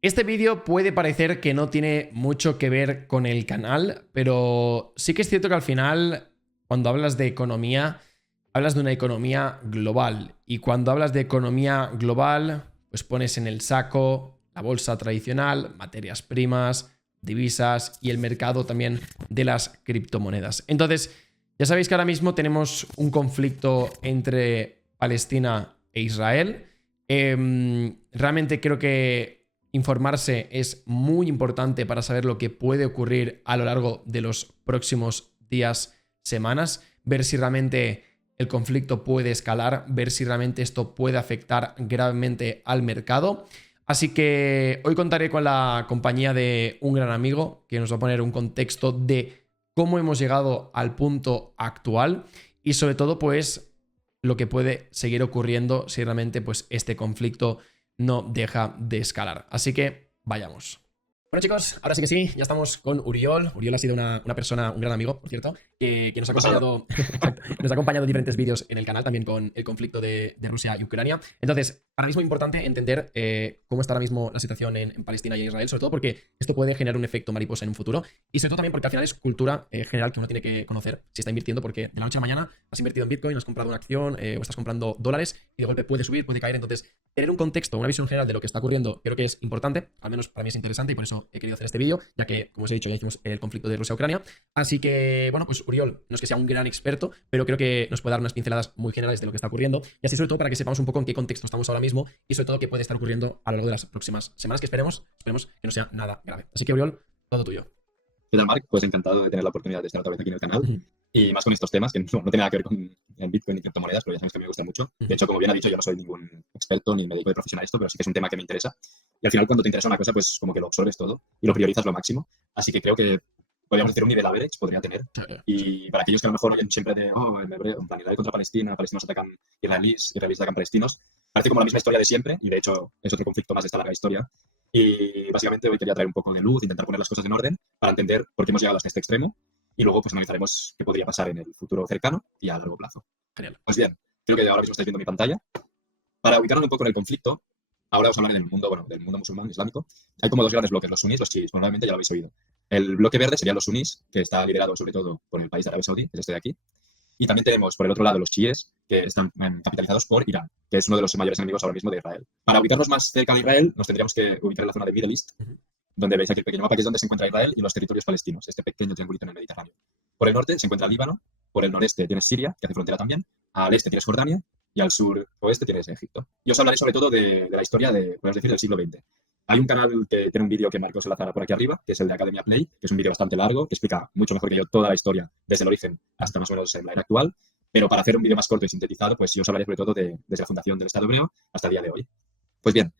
Este vídeo puede parecer que no tiene mucho que ver con el canal, pero sí que es cierto que al final, cuando hablas de economía, hablas de una economía global. Y cuando hablas de economía global, pues pones en el saco la bolsa tradicional, materias primas, divisas y el mercado también de las criptomonedas. Entonces, ya sabéis que ahora mismo tenemos un conflicto entre Palestina e Israel. Realmente creo que informarse es muy importante para saber lo que puede ocurrir a lo largo de los próximos días, semanas, ver si realmente el conflicto puede escalar, ver si realmente esto puede afectar gravemente al mercado. Así que hoy contaré con la compañía de un gran amigo que nos va a poner un contexto de cómo hemos llegado al punto actual y sobre todo pues lo que puede seguir ocurriendo si realmente pues este conflicto no deja de escalar. Así que vayamos. Bueno chicos, ahora sí que sí, ya estamos con Uriol. Uriol ha sido una persona, un gran amigo, por cierto, que nos ha acompañado, nos ha acompañado en diferentes vídeos en el canal, también con el conflicto de Rusia y Ucrania. Entonces, ahora mismo es importante entender cómo está ahora mismo la situación en Palestina y en Israel, sobre todo porque esto puede generar un efecto mariposa en un futuro y sobre todo también porque al final es cultura general que uno tiene que conocer si está invirtiendo, porque de la noche a la mañana has invertido en Bitcoin, has comprado una acción o estás comprando dólares y de golpe puede subir, puede caer. Entonces, tener un contexto, una visión general de lo que está ocurriendo, creo que es importante, al menos para mí es interesante y por eso he querido hacer este vídeo, ya que, como os he dicho, ya hicimos el conflicto de Rusia-Ucrania. Así que, bueno, pues Uriol no es que sea un gran experto, pero creo que nos puede dar unas pinceladas muy generales de lo que está ocurriendo y así sobre todo para que sepamos un poco en qué contexto estamos ahora mismo y sobre todo qué puede estar ocurriendo a lo largo de las próximas semanas, que esperemos que no sea nada grave. Así que, Uriol, todo tuyo. ¿Qué tal, Marc? Pues encantado de tener la oportunidad de estar otra vez aquí en el canal y más con estos temas que no tienen nada que ver con Bitcoin ni criptomonedas, pero ya sabéis que me gusta mucho. De hecho, como bien ha dicho, yo no soy ningún experto ni me dedico de profesional a esto, pero sí que es un tema que me interesa. Y al final, cuando te interesa una cosa, pues como que lo absorbes todo y lo priorizas lo máximo. Así que creo que podríamos decir un nivel average, podría tener. Y para aquellos que a lo mejor oyen siempre de, en hebreo, en plan, Israel contra Palestina, palestinos atacan israelíes atacan palestinos, parece como la misma historia de siempre y de hecho es otro conflicto más de esta larga historia. Y básicamente hoy quería traer un poco de luz, intentar poner las cosas en orden para entender por qué hemos llegado hasta este extremo y luego pues analizaremos qué podría pasar en el futuro cercano y a largo plazo. Genial. Pues bien, creo que ahora mismo estáis viendo mi pantalla. Para ubicarnos un poco en el conflicto, ahora os hablaré del mundo, bueno, del mundo musulmán islámico. Hay como dos grandes bloques, los sunís y los chiíes. Probablemente ya lo habéis oído. El bloque verde serían los sunís, que está liderado sobre todo por el país de Arabia Saudí, que es este de aquí. Y también tenemos por el otro lado los chiíes, que están capitalizados por Irán, que es uno de los mayores enemigos ahora mismo de Israel. Para ubicarnos más cerca de Israel, nos tendríamos que ubicar en la zona de Middle East, donde veis aquí el pequeño mapa, que es donde se encuentra Israel y los territorios palestinos, este pequeño triangulito en el Mediterráneo. Por el norte se encuentra Líbano, por el noreste tienes Siria, que hace frontera también, al este tienes Jordania y al sur-oeste tienes Egipto. Y os hablaré sobre todo de la historia podemos decir, del siglo XX. Hay un canal que tiene un vídeo que Marcos enlazará por aquí arriba, que es el de Academia Play, que es un vídeo bastante largo, que explica mucho mejor que yo toda la historia, desde el origen hasta más o menos en la era actual. Pero para hacer un vídeo más corto y sintetizado, pues yo os hablaré sobre todo desde la fundación del Estado hebreo hasta el día de hoy. Pues bien,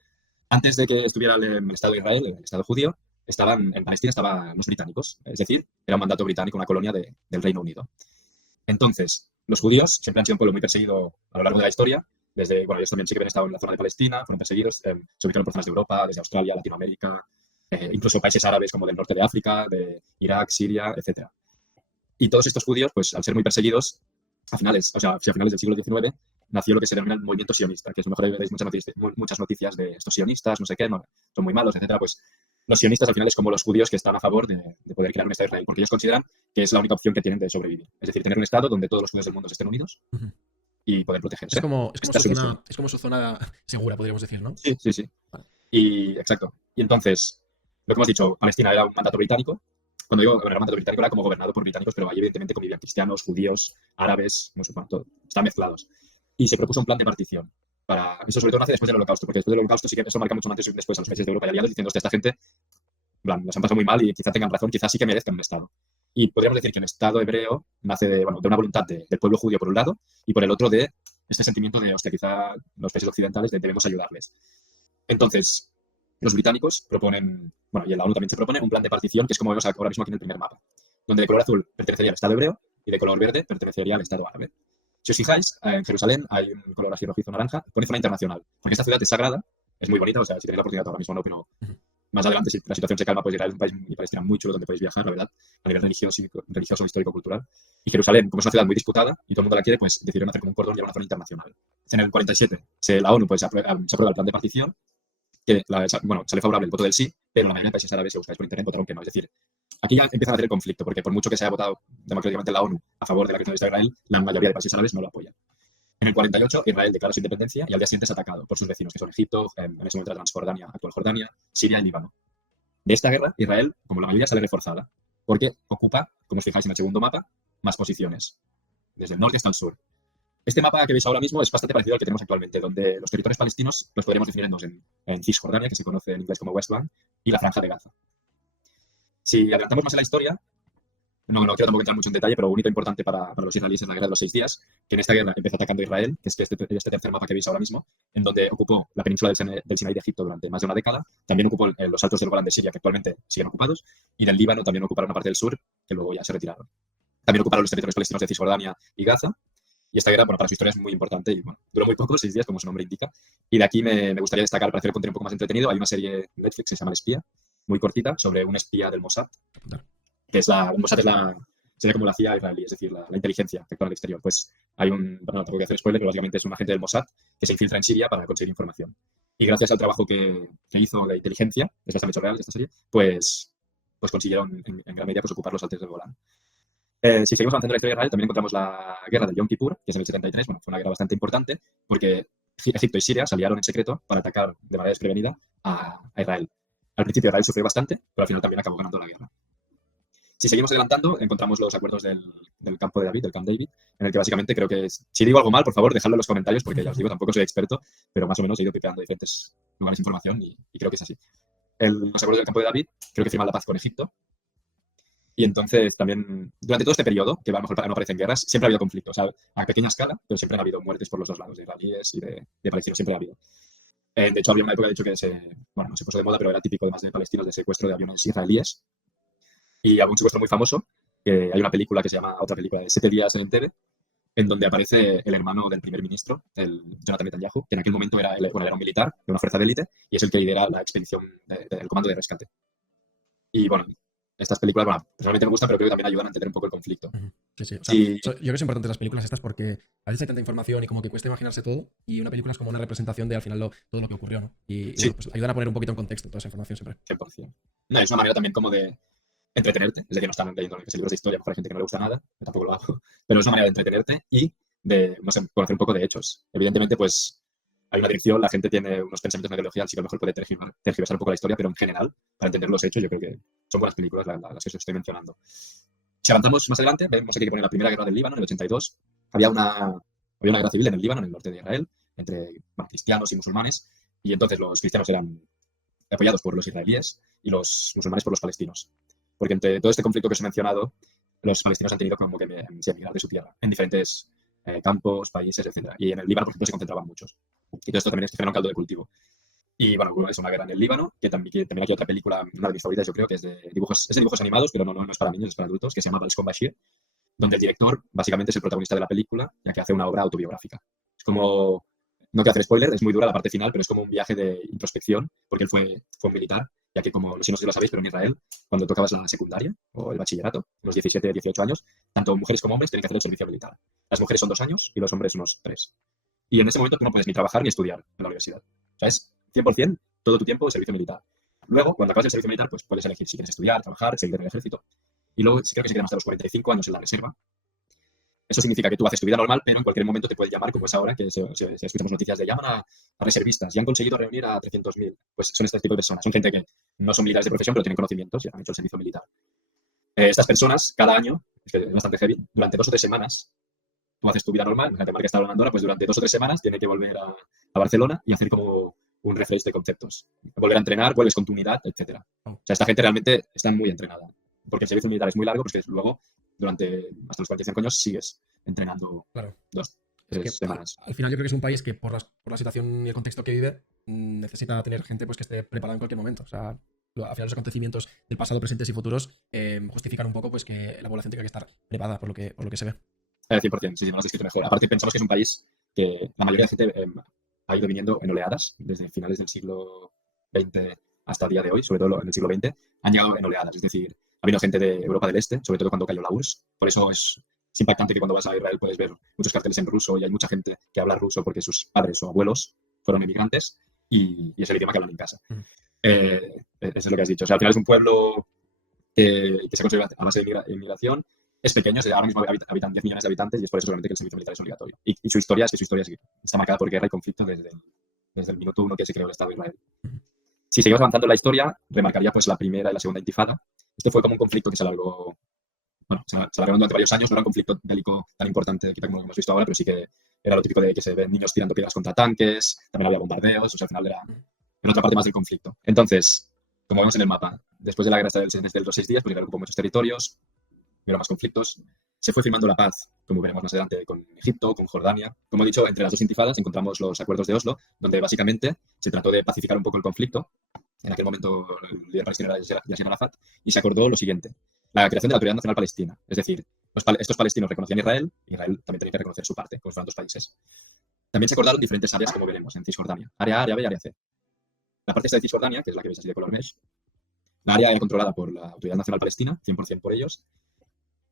antes de que estuviera el Estado de Israel, el Estado judío, en Palestina estaban los británicos, es decir, era un mandato británico, una colonia del Reino Unido. Entonces, los judíos siempre han sido un pueblo muy perseguido a lo largo de la historia. Bueno, ellos también sí que habían estado en la zona de Palestina, fueron perseguidos, se ubicaron por zonas de Europa, desde Australia, Latinoamérica, incluso países árabes como del norte de África, de Irak, Siria, etc. Y todos estos judíos, pues al ser muy perseguidos, a finales del siglo XIX, nació lo que se denomina el movimiento sionista, que a lo mejor veréis muchas noticias de estos sionistas, no sé qué, no, son muy malos, etcétera. Pues los sionistas al final es como los judíos que están a favor de poder crear un Estado de Israel, porque ellos consideran que es la única opción que tienen de sobrevivir. Es decir, tener un Estado donde todos los judíos del mundo estén unidos y poder protegerse. Es como su zona segura, podríamos decir, ¿no? Sí, sí, sí. Vale. Y exacto. Y entonces, lo que hemos dicho, Palestina era un mandato británico. Cuando digo era un mandato británico, era como gobernado por británicos, pero ahí evidentemente convivían cristianos, judíos, árabes, musulmanes, todo. Están mezclados. Y se propuso un plan de partición. Eso sobre todo nace después del Holocausto, porque después del Holocausto sí que eso marca mucho antes y después a los países de Europa y aliados diciendo, esta gente las han pasado muy mal y quizá tengan razón, quizás sí que merezcan un Estado. Y podríamos decir que un Estado hebreo nace de una voluntad del pueblo judío por un lado y por el otro de este sentimiento de, hostia, quizá los países occidentales debemos ayudarles. Entonces, los británicos proponen, y en la ONU también se propone un plan de partición que es como vemos ahora mismo aquí en el primer mapa, donde de color azul pertenecería al Estado hebreo y de color verde pertenecería al Estado árabe. Si os fijáis, en Jerusalén hay un color así rojizo naranja, pone zona internacional, porque esta ciudad es sagrada, es muy bonita, o sea, si tenéis la oportunidad ahora mismo no, pero más adelante, si la situación se calma, pues Israel es un país y Palestina muy chulo donde podéis viajar, la verdad, a nivel religioso, histórico-cultural. Y Jerusalén, como es una ciudad muy disputada y todo el mundo la quiere, pues decidieron hacer como un cordón y una zona internacional. En el 47, la ONU pues, se aprueba el plan de partición que sale favorable el voto del sí, pero la mayoría de países árabes, si buscáis por internet, votaron que no. Es decir, aquí ya empieza a haber el conflicto, porque por mucho que se haya votado democráticamente en la ONU a favor de la creación de Estado de Israel, la mayoría de países árabes no lo apoyan. En el 48, Israel declara su independencia y al día siguiente es atacado por sus vecinos, que son Egipto, en ese momento era Transjordania, actual Jordania, Siria y Líbano. De esta guerra, Israel, como la mayoría, sale reforzada, porque ocupa, como os fijáis en el segundo mapa, más posiciones, desde el norte hasta el sur. Este mapa que veis ahora mismo es bastante parecido al que tenemos actualmente, donde los territorios palestinos los podríamos definir en dos, en Cisjordania, que se conoce en inglés como West Bank, y la Franja de Gaza. Si adelantamos más en la historia, no quiero tampoco entrar mucho en detalle, pero un hito importante para los israelíes es la Guerra de los 6 días, que en esta guerra empezó atacando a Israel, que es que este tercer mapa que veis ahora mismo, en donde ocupó la península del Sinaí de Egipto durante más de una década, también ocupó los altos del Golán de Siria, que actualmente siguen ocupados, y del Líbano también ocuparon una parte del sur, que luego ya se retiraron. También ocuparon los territorios palestinos de Cisjordania y Gaza, y esta guerra, para su historia es muy importante y duró muy poco, 6 días, como su nombre indica. Y de aquí me gustaría destacar, para hacer el contenido un poco más entretenido, hay una serie de Netflix que se llama El Espía, muy cortita, sobre un espía del Mossad, que es el Mossad sería como la CIA israelí, es decir, la inteligencia que actúa en el exterior. Pues hay no tengo que hacer spoiler, pero básicamente es un agente del Mossad que se infiltra en Siria para conseguir información. Y gracias al trabajo que hizo de inteligencia, es bastante real esta serie, pues consiguieron en gran medida ocupar los altos del Golán. Si seguimos avanzando en la historia de Israel, también encontramos la guerra del Yom Kippur, que es en el 73. Fue una guerra bastante importante porque Egipto y Siria se aliaron en secreto para atacar de manera desprevenida a Israel. Al principio Israel sufrió bastante, pero al final también acabó ganando la guerra. Si seguimos adelantando, encontramos los acuerdos del campo de David, del Camp David, en el que básicamente creo que si digo algo mal, por favor, dejadlo en los comentarios, porque ya os digo, tampoco soy experto, pero más o menos he ido pipeando diferentes lugares de información y creo que es así. Los acuerdos del campo de David creo que firman la paz con Egipto. Y entonces también, durante todo este periodo, que a lo mejor no aparecen guerras, siempre ha habido conflictos, o sea, a pequeña escala, pero siempre ha habido muertes por los dos lados, de israelíes y de palestinos, siempre ha habido. De hecho, había una época, de hecho, que no se puso de moda, pero era típico además de palestinos de secuestro de aviones israelíes. Y había un secuestro muy famoso, que hay una película que se llama, otra película de 7 días en Entebbe, en donde aparece el hermano del primer ministro, el Jonathan Netanyahu, que en aquel momento era un militar de una fuerza de élite y es el que lidera la expedición del comando de rescate. Y bueno, estas películas, personalmente me gustan, pero creo que también ayudan a entender un poco el conflicto. Sí. O sea, yo creo que es importante las películas estas porque a veces hay tanta información y como que cuesta imaginarse todo, y una película es como una representación de al final todo lo que ocurrió, ¿no? Y sí, pues ayudan a poner un poquito en contexto toda esa información siempre. 100%. No, es una manera también como de entretenerte, es decir, no están leyendo libros de historia, a lo mejor hay gente que no le gusta nada, yo tampoco lo hago, pero es una manera de entretenerte y de, conocer un poco de hechos. Evidentemente, pues hay una dirección, la gente tiene unos pensamientos, una ideología, así que a lo mejor puede tergiversar un poco la historia, pero en general, para entender los hechos, yo creo que son buenas películas las que os estoy mencionando. Si avanzamos más adelante, vemos aquí que pone la primera guerra del Líbano, en el 82. Había una guerra civil en el Líbano, en el norte de Israel, entre cristianos y musulmanes, y entonces los cristianos eran apoyados por los israelíes y los musulmanes por los palestinos. Porque entre todo este conflicto que os he mencionado, los palestinos han tenido como que emigrar de su tierra en diferentes campos, países, etc. Y en el Líbano, por ejemplo, se concentraban muchos. Y todo esto también genera un caldo de cultivo. Y bueno, es una guerra en el Líbano, que también aquí otra película, una de mis favoritas, yo creo, que es de dibujos animados, pero no es para niños, es para adultos, que se llama Balscom Bashir, donde el director básicamente es el protagonista de la película, ya que hace una obra autobiográfica. Es como, no quiero hacer spoiler, es muy dura la parte final, pero es como un viaje de introspección, porque él fue un militar, ya que como, no sé si lo sabéis, pero en Israel, cuando tocabas la secundaria o el bachillerato, los 17, 18 años, tanto mujeres como hombres tienen que hacer el servicio militar. Las mujeres son 2 años y los hombres unos 3. Y en ese momento tú no puedes ni trabajar ni estudiar en la universidad. O sea, es 100% todo tu tiempo de servicio militar. Luego, cuando acabas el servicio militar, pues puedes elegir si quieres estudiar, trabajar, seguir en el ejército. Y luego, creo que se quedan hasta los 45 años en la reserva. Eso significa que tú haces tu vida normal, pero en cualquier momento te puede llamar, como es ahora, que escuchamos noticias de llaman a reservistas y han conseguido reunir a 300.000. Pues son este tipo de personas. Son gente que no son militares de profesión, pero tienen conocimientos y han hecho el servicio militar. Estas personas, cada año, es bastante heavy, durante 2 o 3 semanas, tú haces tu vida normal. La que está hablando ahora, pues durante 2 o 3 semanas tiene que volver a Barcelona y hacer como un refresh de conceptos. Volver a entrenar, vuelves con tu unidad, etc. O sea, esta gente realmente está muy entrenada. Porque el servicio militar es muy largo, porque luego, durante hasta los 45 años, sigues entrenando 2-3 semanas. Al final yo creo que es un país que por la situación y el contexto que vive necesita tener gente pues que esté preparada en cualquier momento. O sea, al final los acontecimientos del pasado, presentes y futuros justifican un poco pues que la población tenga que estar preparada por lo que se ve. 100%, sí, no lo has descrito mejor. Aparte, pensamos que es un país que la mayoría de gente ha ido viniendo en oleadas desde finales del siglo XX hasta el día de hoy, sobre todo en el siglo XX, han llegado en oleadas. Es decir, ha habido gente de Europa del Este, sobre todo cuando cayó la URSS. Por eso es impactante que cuando vas a Israel puedes ver muchos carteles en ruso y hay mucha gente que habla ruso porque sus padres o abuelos fueron inmigrantes. y es el idioma que hablan en casa. Ujú. Eso es lo que has dicho. O sea, al final es un pueblo que se construye a base de inmigración. Es pequeño, ahora mismo habitan 10 millones de habitantes y es por eso solamente que el servicio militar es obligatorio. Y su historia está marcada por guerra y conflicto desde el minuto uno que se creó el Estado de Israel. Ujú. Si seguimos avanzando en la historia, remarcaría pues la primera y la segunda intifada. Esto fue como un conflicto que se alargó, bueno, se alargó durante varios años. No era un conflicto bélico tan importante quizá como hemos visto ahora, pero sí que era lo típico de que se ven niños tirando piedras contra tanques, también había bombardeos, o sea, al final era otra parte más del conflicto. Entonces, como vemos en el mapa, después de la guerra de los 6 días, pues Israel ocupó muchos territorios, hubo más conflictos. Se fue firmando la paz, como veremos más adelante, con Egipto, con Jordania. Como he dicho, entre las dos intifadas encontramos los acuerdos de Oslo, donde básicamente se trató de pacificar un poco el conflicto. En aquel momento el líder palestino era Yasser Arafat y se acordó lo siguiente: la creación de la Autoridad Nacional Palestina. Es decir, estos palestinos reconocían a Israel y Israel también tenía que reconocer su parte, como fueran dos países. También se acordaron diferentes áreas, como veremos, en Cisjordania. Área A, área B y área C. La parte esta de Cisjordania, que es la que veis así de color mesh, la área era controlada por la Autoridad Nacional Palestina, 100% por ellos.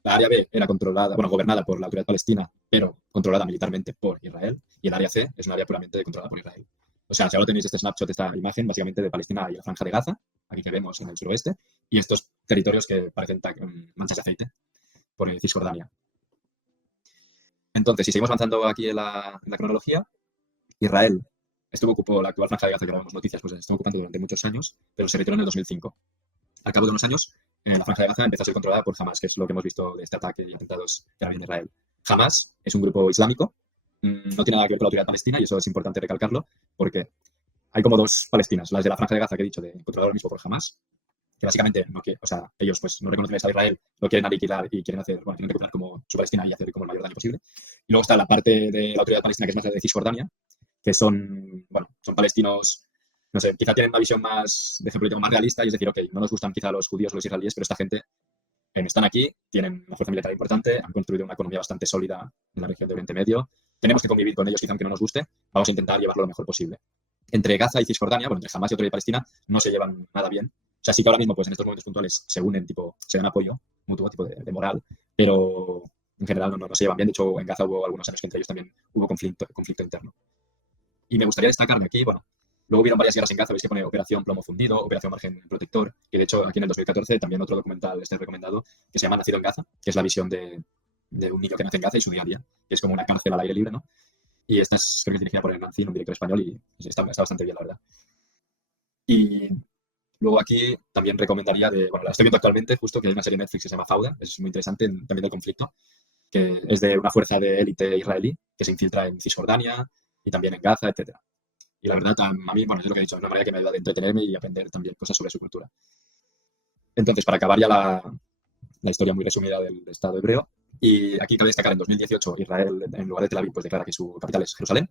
La área B era gobernada por la Autoridad Palestina, pero controlada militarmente por Israel. Y el área C es un área puramente controlada por Israel. O sea, si ahora tenéis este snapshot, esta imagen, básicamente de Palestina y la Franja de Gaza, aquí que vemos en el suroeste, y estos territorios que parecen manchas de aceite por Cisjordania. Entonces, si seguimos avanzando aquí en la cronología, Israel ocupó la actual Franja de Gaza, que vemos noticias, pues estuvo ocupando durante muchos años, pero se retiró en el 2005. Al cabo de unos años, la Franja de Gaza empezó a ser controlada por Hamas, que es lo que hemos visto de este ataque y atentados que había en Israel. Hamas es un grupo islámico, no tiene nada que ver con la Autoridad Palestina, y eso es importante recalcarlo, porque hay como dos Palestinas, las de la Franja de Gaza, que he dicho, controlada ahora mismo por Hamas, que básicamente ellos pues no reconocen el Estado de Israel, lo quieren aniquilar y quieren recuperar como su Palestina y hacer como el mayor daño posible. Y luego está la parte de la Autoridad Palestina, que es más de Cisjordania, que son palestinos, no sé, quizá tienen una visión más, de ejemplo, más realista, y es decir, ok, no nos gustan quizá los judíos o los israelíes, pero esta gente están aquí, tienen una fuerza militar importante, han construido una economía bastante sólida en la región de Oriente Medio, tenemos que convivir con ellos, quizá aunque no nos guste, vamos a intentar llevarlo lo mejor posible. Entre Gaza y Cisjordania, entre Hamas y Autoridad Palestina, no se llevan nada bien. O sea, sí que ahora mismo, pues en estos momentos puntuales, se unen, se dan apoyo mutuo, tipo de moral, pero en general no se llevan bien. De hecho, en Gaza hubo algunos años que entre ellos también hubo conflicto interno. Y me gustaría destacar de aquí, luego hubieron varias guerras en Gaza, veis que pone Operación Plomo Fundido, Operación Margen Protector, y de hecho aquí en el 2014 también otro documental recomendado, que se llama Nacido en Gaza, que es la visión de un niño que nace en Gaza y su día a día, que es como una cárcel al aire libre, ¿no? Y esta creo que es dirigida por el Nancy, un director español, y está bastante bien, la verdad. Y luego aquí también recomendaría, la estoy viendo actualmente, justo, que hay una serie de Netflix que se llama Fauda, es muy interesante, también del conflicto, que es de una fuerza de élite israelí que se infiltra en Cisjordania y también en Gaza, etcétera. Y la verdad, a mí, es lo que he dicho, es una manera que me ayuda a entretenerme y aprender también cosas sobre su cultura. Entonces, para acabar ya la historia muy resumida del Estado hebreo, y aquí cabe destacar, en 2018 Israel, en lugar de Tel Aviv, pues declara que su capital es Jerusalén,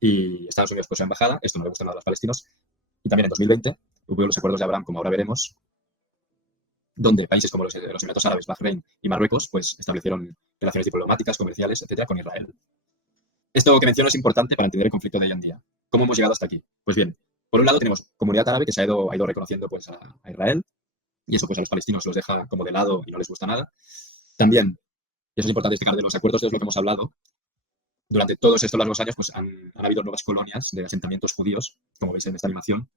y Estados Unidos pues su embajada. Esto no le gusta nada a los palestinos. Y también en 2020 hubo los acuerdos de Abraham, como ahora veremos, donde países como los Emiratos Árabes, Bahrein y Marruecos pues establecieron relaciones diplomáticas, comerciales, etcétera, con Israel. Esto que menciono es importante para entender el conflicto de hoy en día. ¿Cómo hemos llegado hasta aquí? Pues bien, por un lado tenemos comunidad árabe que se ha ido reconociendo pues a Israel, y eso pues a los palestinos los deja como de lado y no les gusta nada. También, y eso es importante destacar, de los acuerdos de los que hemos hablado, durante todos estos largos años pues han habido nuevas colonias de asentamientos judíos, como veis en esta animación,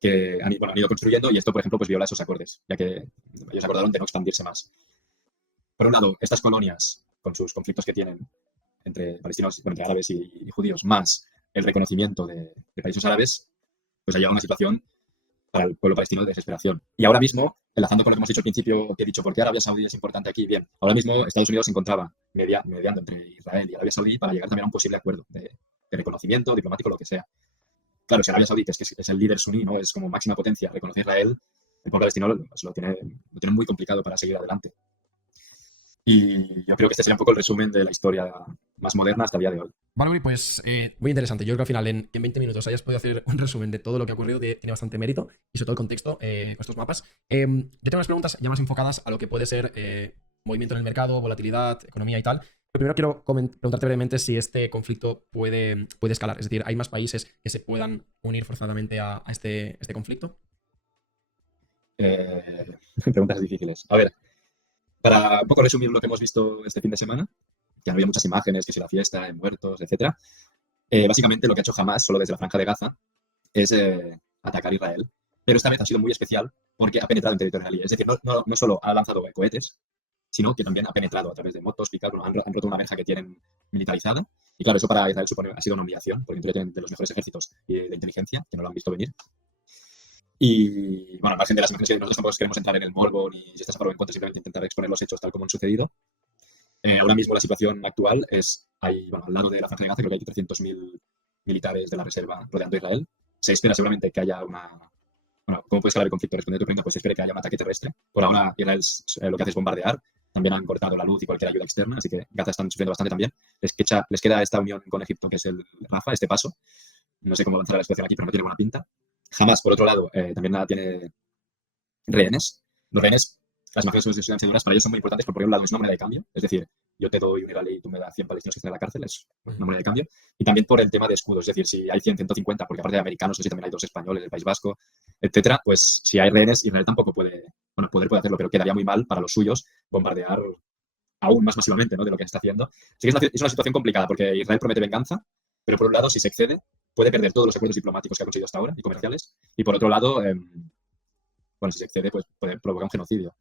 que han ido construyendo, y esto, por ejemplo, pues viola esos acuerdos, ya que ellos acordaron de no expandirse más. Por un lado, estas colonias, con sus conflictos que tienen entre palestinos, entre árabes y judíos, más el reconocimiento de países árabes, pues ha llegado a una situación para el pueblo palestino de desesperación. Y ahora mismo, enlazando con lo que hemos dicho al principio, que he dicho, ¿por qué Arabia Saudí es importante aquí? Bien, ahora mismo Estados Unidos se encontraba mediando entre Israel y Arabia Saudí para llegar también a un posible acuerdo de reconocimiento diplomático, lo que sea. Claro, si Arabia Saudí, que es el líder suní, ¿no? Es como máxima potencia, reconoce a Israel, el pueblo palestino pues, lo tiene muy complicado para seguir adelante. Y yo creo que este sería un poco el resumen de la historia más moderna hasta el día de hoy. Vale, Uri, pues muy interesante. Yo creo que al final en 20 minutos hayas podido hacer un resumen de todo lo que ha ocurrido, tiene bastante mérito y sobre todo el contexto con estos mapas. Yo tengo unas preguntas ya más enfocadas a lo que puede ser movimiento en el mercado, volatilidad, economía y tal. Pero primero quiero preguntarte brevemente si este conflicto puede escalar. Es decir, ¿hay más países que se puedan unir forzadamente a este conflicto? Preguntas difíciles. A ver, para un poco resumir lo que hemos visto este fin de semana, que había muchas imágenes, que si la fiesta, muertos, etcétera. Básicamente lo que ha hecho Hamas, solo desde la Franja de Gaza, es atacar Israel. Pero esta vez ha sido muy especial porque ha penetrado en territorio israelí. Es decir, no solo ha lanzado cohetes, sino que también ha penetrado a través de motos, picar, han roto una verja que tienen militarizada. Y claro, eso para Israel ha sido una humillación, porque en teoría tienen de los mejores ejércitos de inteligencia, que no lo han visto venir. Y bueno, al margen de las imágenes que nosotros tampoco queremos entrar en el morbo ni si estás a favor o en contra, simplemente intentar exponer los hechos tal como han sucedido. Ahora mismo la situación actual es, bueno, al lado de la Franja de Gaza, creo que hay 300.000 militares de la reserva rodeando a Israel. Se espera seguramente que haya bueno, ¿cómo puede escalar el conflicto? Respondiendo a tu pregunta, pues se espera que haya un ataque terrestre. Por ahora Israel lo que hace es bombardear. También han cortado la luz y cualquier ayuda externa, así que Gaza están sufriendo bastante también. Les queda esta unión con Egipto, que es el Rafah, este paso. No sé cómo avanzará la situación aquí, pero no tiene buena pinta. Hamas, por otro lado, también tiene rehenes. Los rehenes, las imágenes seguras para ellos son muy importantes porque por un lado es una moneda de cambio, es decir, yo te doy un israelí y tú me das 100 palestinos que están en la cárcel, es una moneda de cambio. Y también por el tema de escudos, es decir, si hay 100, 150, porque aparte de americanos, no sé si también hay 2 españoles del País Vasco, etcétera, pues si hay rehenes, Israel tampoco puede hacerlo, pero quedaría muy mal para los suyos bombardear aún más masivamente, ¿no?, de lo que está haciendo. Así que es una situación complicada porque Israel promete venganza, pero por un lado, si se excede, puede perder todos los acuerdos diplomáticos que ha conseguido hasta ahora y comerciales. Y por otro lado, bueno, si se excede, pues puede provocar un genocidio.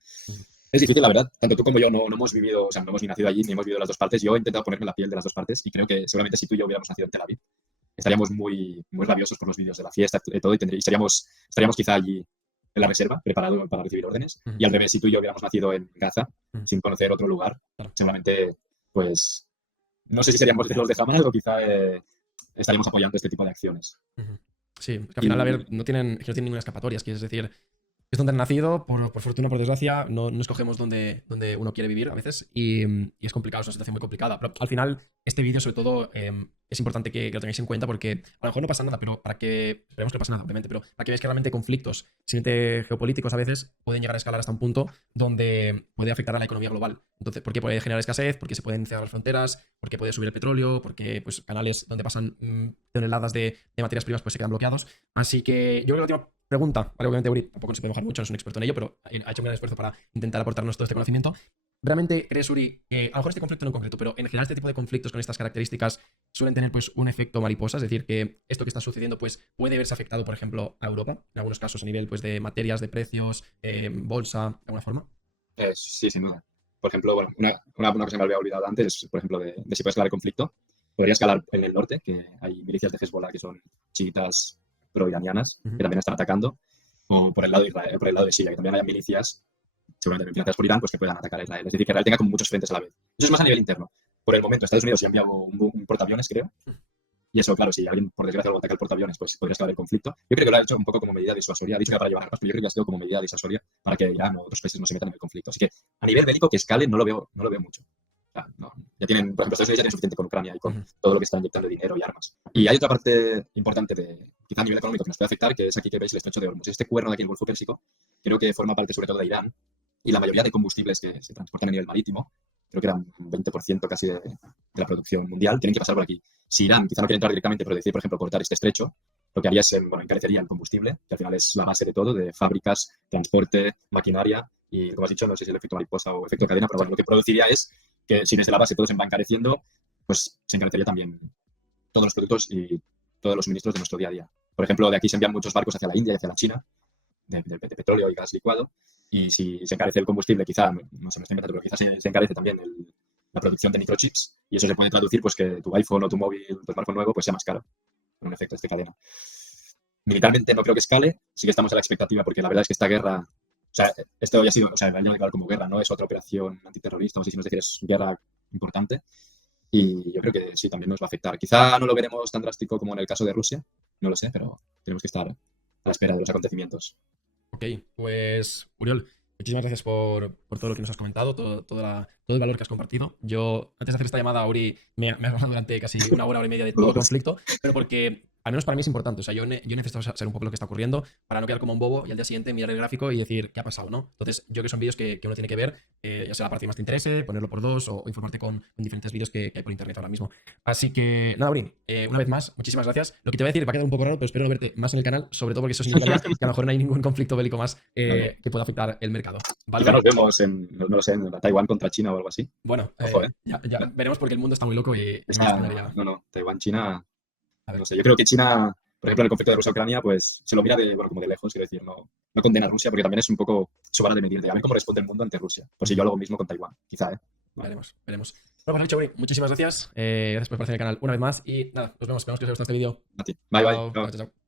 Es difícil, la verdad. Tanto tú como yo no hemos vivido, o sea, no hemos ni nacido allí, ni hemos vivido las dos partes. Yo he intentado ponerme la piel de las dos partes y creo que seguramente si tú y yo hubiéramos nacido en Tel Aviv, estaríamos muy, muy rabiosos por los vídeos de la fiesta y todo, y estaríamos quizá allí en la reserva, preparado para recibir órdenes. Y al revés, si tú y yo hubiéramos nacido en Gaza, sin conocer otro lugar, seguramente, pues, no sé si seríamos de los de Hamas o quizá estaríamos apoyando este tipo de acciones. Sí, es que al final, a ver, no tienen ninguna escapatoria, es decir, es donde han nacido, por fortuna, por desgracia, no escogemos donde uno quiere vivir a veces y es complicado, es una situación muy complicada. Pero al final, este vídeo, sobre todo, es importante que lo tengáis en cuenta porque a lo mejor no pasa nada, pero esperemos que no pase nada, obviamente, pero para que veáis que realmente conflictos, simplemente geopolíticos a veces, pueden llegar a escalar hasta un punto donde puede afectar a la economía global. Entonces, ¿por qué puede generar escasez? Porque se pueden cerrar las fronteras, porque puede subir el petróleo, porque pues, canales donde pasan toneladas de materias primas pues, se quedan bloqueados. Así que yo creo que la última pregunta, vale, obviamente Uri tampoco se puede mojar mucho, no es un experto en ello, pero ha hecho un gran esfuerzo para intentar aportarnos todo este conocimiento. ¿Realmente crees, Uri, a lo mejor este conflicto no en concreto, pero en general este tipo de conflictos con estas características suelen tener pues un efecto mariposa? Es decir, que esto que está sucediendo pues puede verse afectado, por ejemplo, a Europa, en algunos casos a nivel pues de materias, de precios, bolsa, de alguna forma. Sí, sin duda. Por ejemplo, bueno, una cosa que me había olvidado antes es, por ejemplo, de si puede escalar el conflicto. Podría escalar en el norte, que hay milicias de Hezbollah que son chiitas pro-iranianas, que también están atacando, o por el lado de Israel, por el lado de Siria, que también hay milicias, seguramente financiadas por Irán, pues que puedan atacar a Israel. Es decir, que Israel tenga como muchos frentes a la vez. Eso es más a nivel interno. Por el momento, Estados Unidos ya ha enviado un portaaviones, creo, y eso, claro, si alguien por desgracia luego ataca el portaaviones, pues podría escalar el conflicto. Yo creo que lo ha hecho un poco como medida disuasoria. Ha dicho que era para llevar armas, pero yo creo que ha sido como medida disuasoria para que Irán o otros países no se metan en el conflicto. Así que a nivel bélico, que escale, no lo veo mucho. No. Ya tienen, por ejemplo, Estados Unidos ya tienen suficiente con Ucrania y con todo lo que está inyectando dinero y armas. Y hay otra parte importante quizá a nivel económico que nos puede afectar, que es aquí que veis el estrecho de Hormuz. Este cuerno de aquí, el Golfo Pérsico, creo que forma parte sobre todo de Irán y la mayoría de combustibles que se transportan a nivel marítimo, creo que eran un 20% casi de la producción mundial, tienen que pasar por aquí. Si Irán quizá no quiere entrar directamente, pero decide, por ejemplo, cortar este estrecho, lo que haría es, encarecería el combustible, que al final es la base de todo, de fábricas, transporte, maquinaria, y como has dicho, no sé si es el efecto mariposa o efecto cadena, pero bueno, lo que produciría es que si desde la base todo se va encareciendo, pues se encarecería también todos los productos y todos los suministros de nuestro día a día. Por ejemplo, de aquí se envían muchos barcos hacia la India y hacia la China, de petróleo y gas licuado, y si se encarece el combustible, quizá, no se me está inventando, pero quizás se encarece también la producción de microchips, y eso se puede traducir pues que tu iPhone o tu móvil, tu smartphone nuevo, pues sea más caro, con un efecto de cadena. Militarmente no creo que escale, sí que estamos a la expectativa, porque la verdad es que esta guerra, o sea, esto ya ha sido, o sea, ya declarado como guerra, no es otra operación antiterrorista, o si nos decir, es guerra importante, y yo creo que sí, también nos va a afectar. Quizá no lo veremos tan drástico como en el caso de Rusia, no lo sé, pero tenemos que estar a la espera de los acontecimientos. Ok, pues, Uriol, muchísimas gracias por todo lo que nos has comentado, todo el valor que has compartido. Yo, antes de hacer esta llamada, Uri, me has hablado durante casi una hora y media de todo el conflicto, pero porque, al menos para mí es importante. O sea, yo necesito saber un poco lo que está ocurriendo para no quedar como un bobo y al día siguiente mirar el gráfico y decir qué ha pasado, ¿no? Entonces, yo creo que son vídeos que uno tiene que ver, ya sea la parte que más te interese, ponerlo por dos o informarte con diferentes vídeos que hay por internet ahora mismo. Así que, nada, Uri, una vez más, muchísimas gracias. Lo que te voy a decir va a quedar un poco raro, pero espero no verte más en el canal, sobre todo porque eso significa que a lo mejor no hay ningún conflicto bélico más que pueda afectar el mercado. ¿Vale? Quizá nos vemos no lo sé, en Taiwán contra China o algo así. Bueno, ojo, ya veremos porque el mundo está muy loco y no, Taiwán, China, no sé, yo creo que China Por ejemplo, en el conflicto de Rusia-Ucrania, pues se lo mira de, bueno, como de lejos, quiero decir, no condena a Rusia, porque también es un poco su vara de medir, de a ver cómo responde el mundo ante Rusia. Pues si yo hago lo mismo con Taiwán, quizá, ¿eh? Veremos. Bueno, pues dicho, Uri, muchísimas gracias. Gracias por aparecer en el canal una vez más. Y nada, nos vemos. Esperamos que os haya gustado este vídeo. A ti. Bye, bye. Chao, Chao. chao, chao.